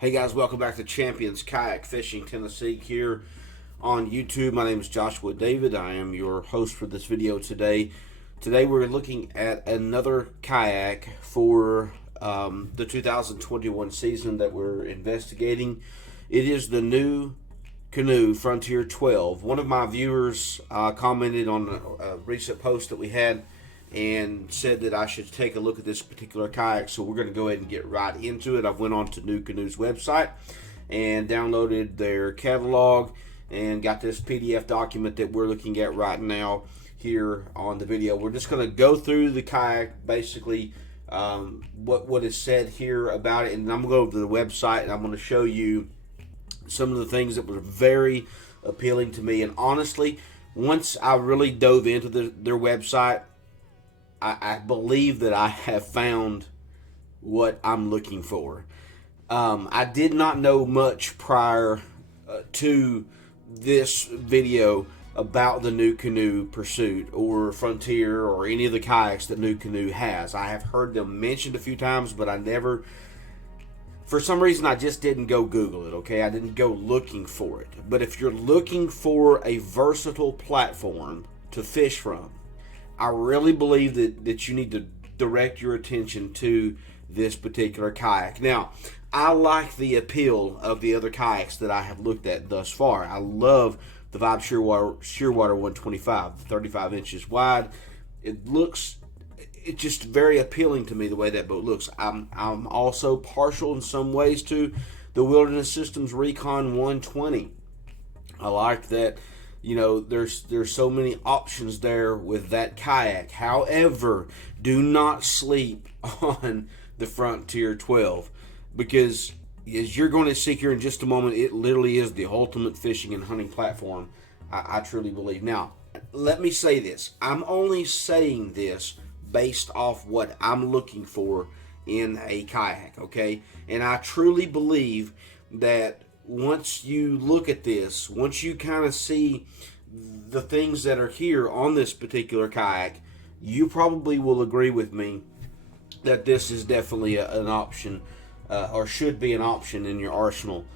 Hey guys, welcome back to Champions Kayak Fishing Tennessee here on YouTube. My name is Joshua David. I am your host for this video today. Today we're looking at another kayak for the 2021 season that we're investigating. It is the NuCanoe Frontier 12. One of my viewers commented on a recent post that we had and said that I should take a look at this particular kayak, so we're going to go ahead and get right into it. I went on to NuCanoe's website and downloaded their catalog and got this PDF document that we're looking at right now here on the video. We're just going to go through the kayak, basically what is said here about it, and I'm going to go to the website and I'm going to show you some of the things that were very appealing to me. And honestly, once I really dove into their website, I believe that I have found what I'm looking for. I did not know much prior to this video about the NuCanoe Pursuit or Frontier or any of the kayaks that NuCanoe has. I have heard them mentioned a few times, but I never, for some reason, I just didn't go Google it, okay? I didn't go looking for it. But if you're looking for a versatile platform to fish from, I really believe that you need to direct your attention to this particular kayak. Now, I like the appeal of the other kayaks that I have looked at thus far. I love the Vibe Shearwater 125, 35 inches wide. It's just very appealing to me the way that boat looks. I'm also partial in some ways to the Wilderness Systems Recon 120. I like that. You know, there's so many options there with that kayak. However, do not sleep on the Frontier 12, because as you're going to see here in just a moment, it literally is the ultimate fishing and hunting platform, I truly believe. Now, let me say this. I'm only saying this based off what I'm looking for in a kayak, okay? And I truly believe that once you look at this, once you kind of see the things that are here on this particular kayak, you probably will agree with me that this is definitely an option, or should be an option in your arsenal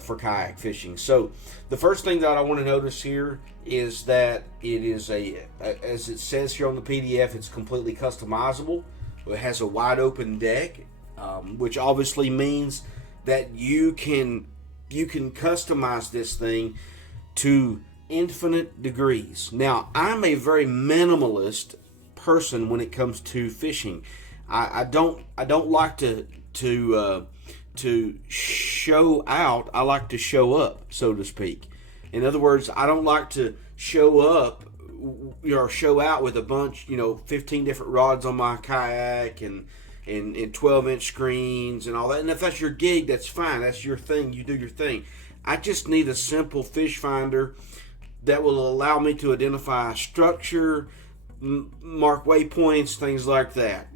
for kayak fishing. So the first thing that I want to notice here is that it is as it says here on the PDF, it's completely customizable. It has a wide open deck, which obviously means that you can customize this thing to infinite degrees. Now, I'm a very minimalist person when it comes to fishing. I don't like to show out. I like to show up, so to speak. In other words, I don't like to show up or show out with a bunch, 15 different rods on my kayak and 12-inch screens and all that. And if that's your gig, that's fine. That's your thing. You do your thing. I just need a simple fish finder that will allow me to identify structure, mark waypoints, things like that.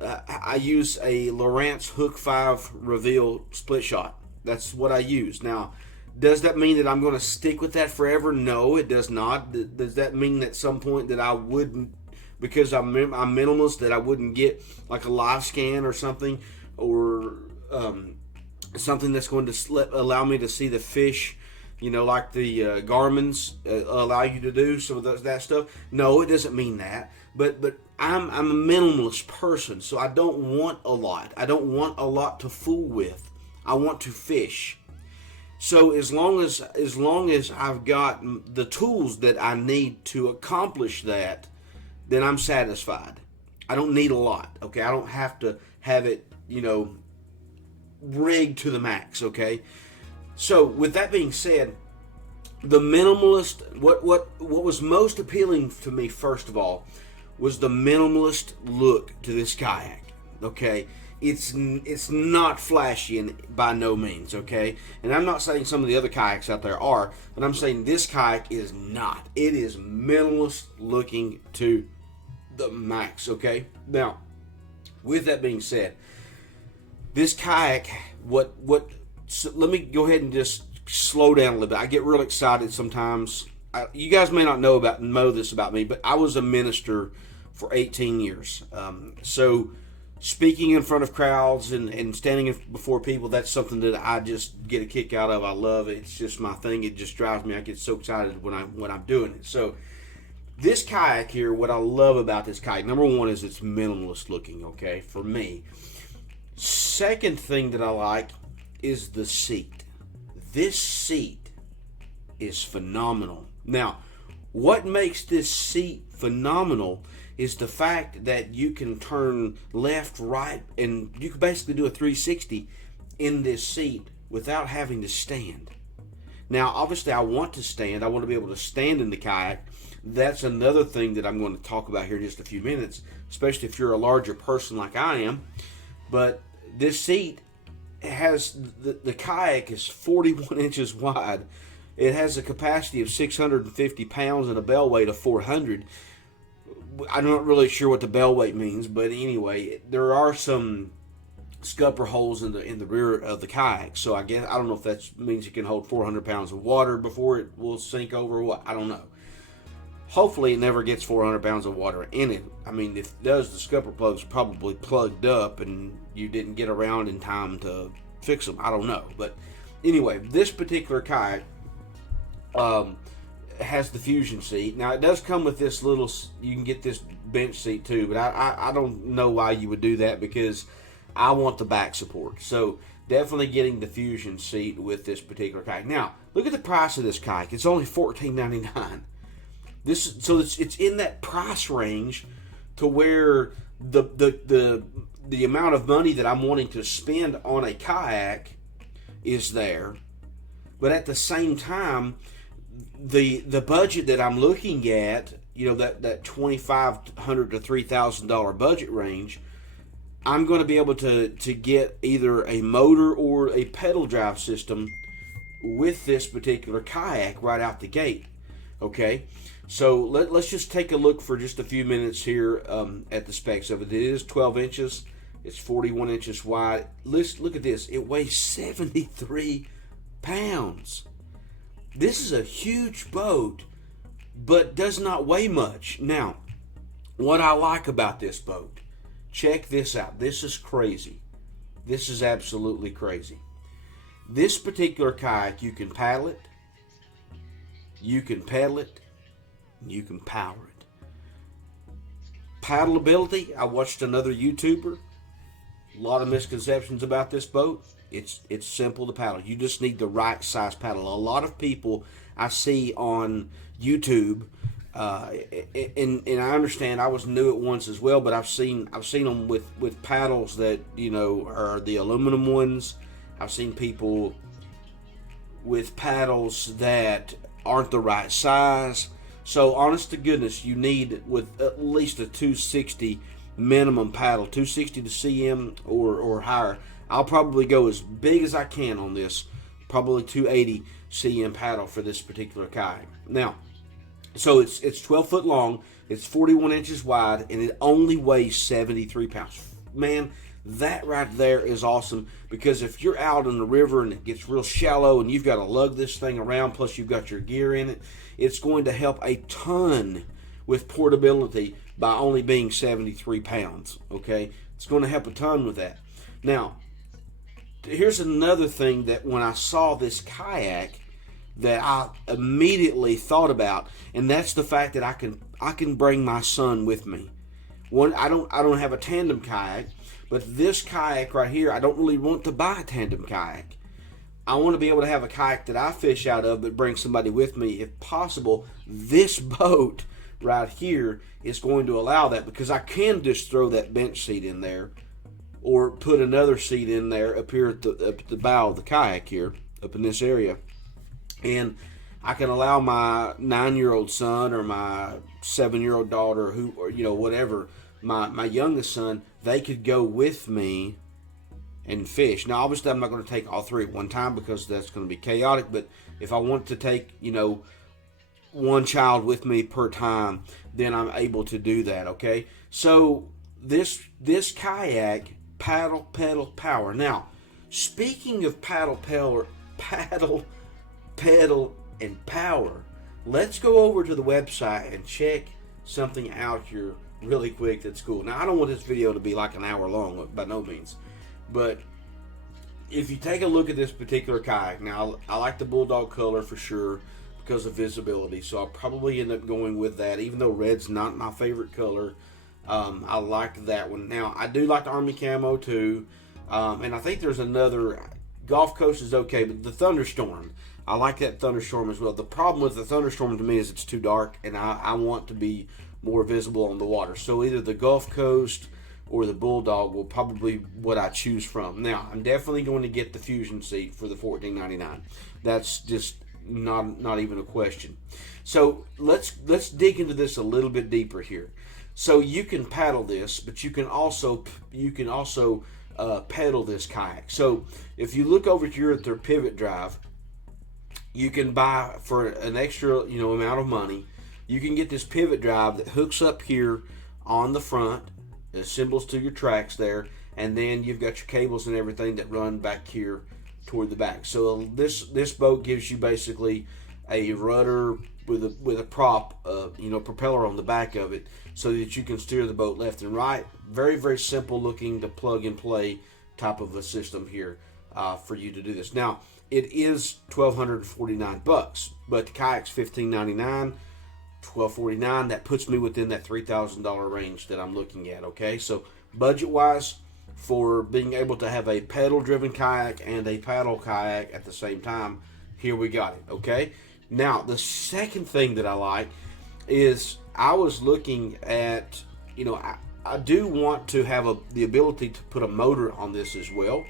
I use a Lowrance Hook 5 Reveal split shot. That's what I use. Now, does that mean that I'm going to stick with that forever? No, it does not. Does that mean at some point that I wouldn't, because I'm minimalist, that I wouldn't get like a live scan or something, or something that's going to allow me to see the fish, like the Garmin's allow you to do some of that stuff? No, it doesn't mean that. But I'm a minimalist person, so I don't want a lot. I don't want a lot to fool with. I want to fish. So as long as I've got the tools that I need to accomplish that, then I'm satisfied. I don't need a lot, okay? I don't have to have it, rigged to the max, okay? So with that being said, the minimalist, what was most appealing to me, first of all, was the minimalist look to this kayak, okay? It's not flashy by no means, okay? And I'm not saying some of the other kayaks out there are, but I'm saying this kayak is not. It is minimalist looking to the max, okay? Now, with that being said, this kayak, so let me go ahead and just slow down a little bit. I get real excited sometimes. You guys may not know this about me, but I was a minister for 18 years. So speaking in front of crowds and standing before people, that's something that I just get a kick out of. I love it. It's just my thing. It just drives me. I get so excited when I'm doing it. So this kayak here, what I love about this kayak, number one is it's minimalist looking, okay, for me. Second thing that I like is the seat. This seat is phenomenal. Now, what makes this seat phenomenal is the fact that you can turn left, right, and you can basically do a 360 in this seat without having to stand. Now, obviously, I want to stand. I want to be able to stand in the kayak. That's another thing that I'm going to talk about here in just a few minutes, especially if you're a larger person like I am. But this seat has, the kayak is 41 inches wide. It has a capacity of 650 pounds and a bell weight of 400. I'm not really sure what the bell weight means, but anyway, there are some scupper holes in the rear of the kayak. So I don't know if that means it can hold 400 pounds of water before it will sink over or what. I don't know. Hopefully it never gets 400 pounds of water in it. I mean, if it does, the scupper plug's probably plugged up and you didn't get around in time to fix them. I don't know. But anyway, this particular kayak has the fusion seat. Now, it does come with this little, you can get this bench seat too, but I don't know why you would do that, because I want the back support. So definitely getting the fusion seat with this particular kayak. Now, look at the price of this kayak. It's only $14.99. So it's in that price range to where the amount of money that I'm wanting to spend on a kayak is there, but at the same time, the budget that I'm looking at, that $2,500 to $3,000 budget range, I'm going to be able to get either a motor or a pedal drive system with this particular kayak right out the gate. Okay, so let's just take a look for just a few minutes here at the specs of it. It is 12 inches. It's 41 inches wide. Let's look at this. It weighs 73 pounds. This is a huge boat, but does not weigh much. Now, what I like about this boat, check this out. This is crazy. This is absolutely crazy. This particular kayak, you can paddle it, you can pedal it, and you can power it. Paddleability, I watched another YouTuber. A lot of misconceptions about this boat. It's simple to paddle. You just need the right size paddle. A lot of people I see on YouTube, and I understand, I was new at once as well, but I've seen them with paddles that are the aluminum ones. I've seen people with paddles that aren't the right size. So honest to goodness, you need with at least a 260 minimum paddle, 260 to CM or higher. I'll probably go as big as I can on this, probably 280 CM paddle for this particular kayak. Now, so it's 12 foot long, it's 41 inches wide, and it only weighs 73 pounds. Man, that right there is awesome, because if you're out in the river and it gets real shallow and you've got to lug this thing around, plus you've got your gear in it, it's going to help a ton with portability by only being 73 pounds, okay? It's going to help a ton with that. Now, here's another thing that when I saw this kayak that I immediately thought about, and that's the fact that I can bring my son with me. I don't have a tandem kayak, but this kayak right here, I don't really want to buy a tandem kayak. I want to be able to have a kayak that I fish out of, but bring somebody with me if possible. This boat right here is going to allow that, because I can just throw that bench seat in there, or put another seat in there up here at the bow of the kayak here, up in this area. And I can allow my 9-year-old son or my 7-year-old daughter, whatever, my youngest son, they could go with me and fish. Now, obviously, I'm not going to take all three at one time, because that's going to be chaotic. But if I want to take, one child with me per time, then I'm able to do that, okay? So this kayak, paddle, pedal, power. Now, speaking of paddle, pedal, and power, let's go over to the website and check something out here really quick. That's cool. Now I don't want this video to be like an hour long, by no means, but if you take a look at this particular kayak, now I like the bulldog color for sure because of visibility, so I'll probably end up going with that, even though red's not my favorite color. I like that one. Now I do like the Army camo too, and I think there's another. Gulf Coast is okay, but the Thunderstorm, I like that Thunderstorm as well. The problem with the Thunderstorm to me is it's too dark, and I want to be more visible on the water. So either the Gulf Coast or the Bulldog will probably what I choose from. Now, I'm definitely going to get the Fusion seat for the $14.99. That's just not even a question. So let's dig into this a little bit deeper here. So you can paddle this, but you can also pedal this kayak. So if you look over here at their pivot drive, you can buy for an extra amount of money. You can get this pivot drive that hooks up here on the front, assembles to your tracks there, and then you've got your cables and everything that run back here toward the back. So this boat gives you basically a rudder with a prop, propeller on the back of it, so that you can steer the boat left and right. Very, very simple looking to plug and play type of a system here for you to do this. Now it is $1,249, but the kayak's $1,599, $1,249. That puts me within that $3,000 range that I'm looking at. Okay, so budget wise, for being able to have a pedal driven kayak and a paddle kayak at the same time, here we got it. Okay, now the second thing that I like is I was looking at, I do want to have the ability to put a motor on this as well.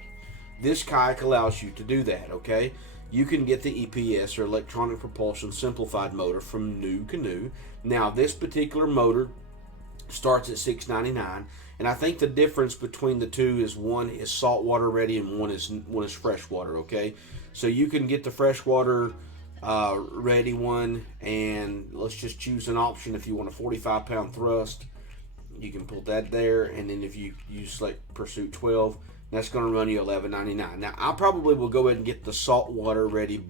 This kayak allows you to do that. Okay, you can get the EPS or electronic propulsion simplified motor from NuCanoe. Now this particular motor starts at $699, and I think the difference between the two is one is saltwater ready and one is freshwater. Okay, so you can get the freshwater ready one, and let's just choose an option. If you want a 45-pound thrust, you can put that there, and then if you select Pursuit 12, that's going to run you $11.99. Now I probably will go ahead and get the saltwater ready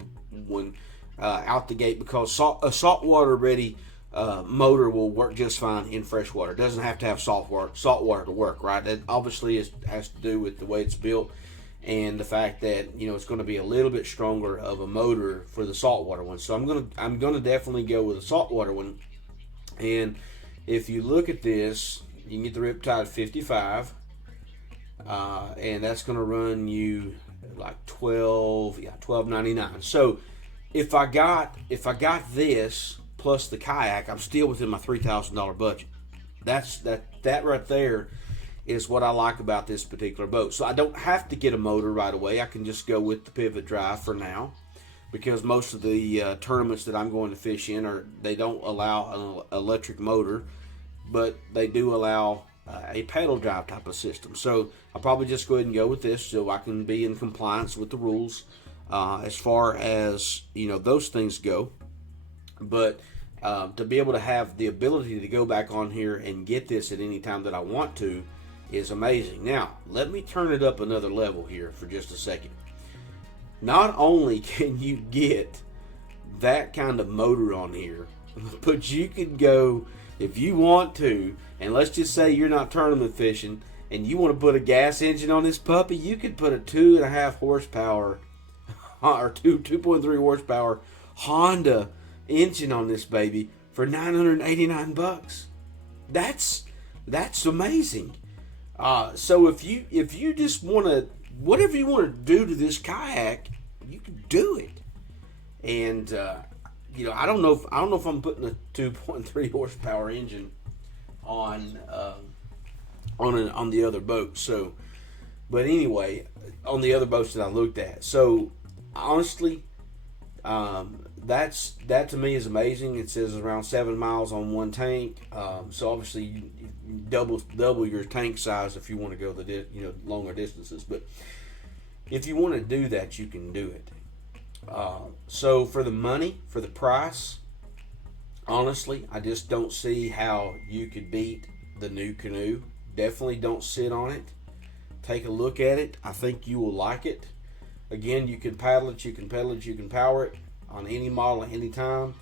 one out the gate, because a saltwater ready motor will work just fine in freshwater. It doesn't have to have saltwater to work, right? That obviously has to do with the way it's built and the fact that it's going to be a little bit stronger of a motor for the saltwater one. So I'm gonna definitely go with a saltwater one. And if you look at this, you can get the Riptide 55, and that's going to run you like $12.99. So if I got this plus the kayak, I'm still within my $3,000 budget. That right there is what I like about this particular boat. So I don't have to get a motor right away. I can just go with the pivot drive for now, because most of the tournaments that I'm going to fish in they don't allow an electric motor, but they do allow a pedal drive type of system. So I'll probably just go ahead and go with this so I can be in compliance with the rules as far as those things go. But to be able to have the ability to go back on here and get this at any time that I want to is amazing. Now let me turn it up another level here for just a second. Not only can you get that kind of motor on here, but you can go, if you want to, and let's just say you're not tournament fishing and you want to put a gas engine on this puppy, you could put a 2.5 horsepower or 2.3 horsepower Honda engine on this baby for $989. That's amazing. So if you just want to, whatever you want to do to this kayak, you can do it. And I don't know if I'm putting a 2.3 horsepower engine on the other boat. So, but anyway, on the other boats that I looked at. So honestly, that to me is amazing. It says around 7 miles on one tank. So obviously you double your tank size if you want to go the longer distances. But if you want to do that, you can do it. So for the money, for the price, honestly, I just don't see how you could beat the NuCanoe. Definitely don't sit on it. Take a look at it. I think you will like it. Again, you can paddle it, you can pedal it, you can power it on any model at any time.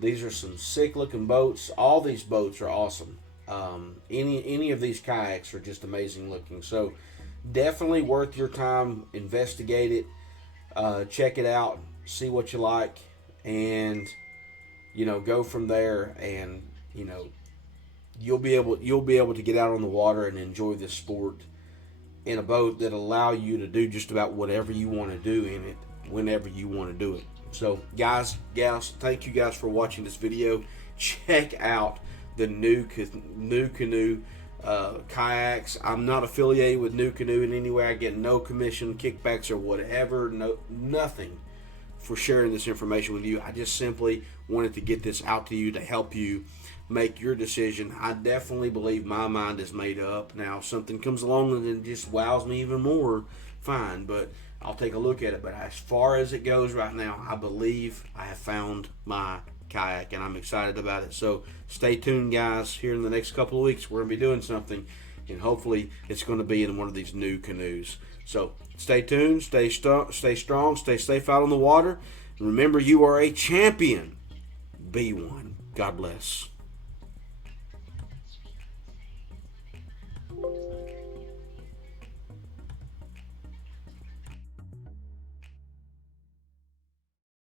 These are some sick looking boats. All these boats are awesome. Any of these kayaks are just amazing looking. So definitely worth your time. Investigate it, check it out, see what you like, and go from there. And you'll be able to get out on the water and enjoy this sport in a boat that allow you to do just about whatever you want to do in it whenever you want to do it. So guys, gals, thank you guys for watching this video. Check out the NuCanoe kayaks. I'm not affiliated with NuCanoe in any way. I get no commission, kickbacks, or whatever. Nothing for sharing this information with you. I just simply wanted to get this out to you to help you make your decision. I definitely believe my mind is made up. Now, if something comes along and it just wows me even more, fine, but I'll take a look at it. But as far as it goes right now, I believe I have found my kayak, and I'm excited about it. So stay tuned, guys. Here in the next couple of weeks, we're going to be doing something, and hopefully it's going to be in one of these NuCanoes. So stay tuned, stay strong, stay safe out on the water. And remember, you are a champion. Be one. God bless.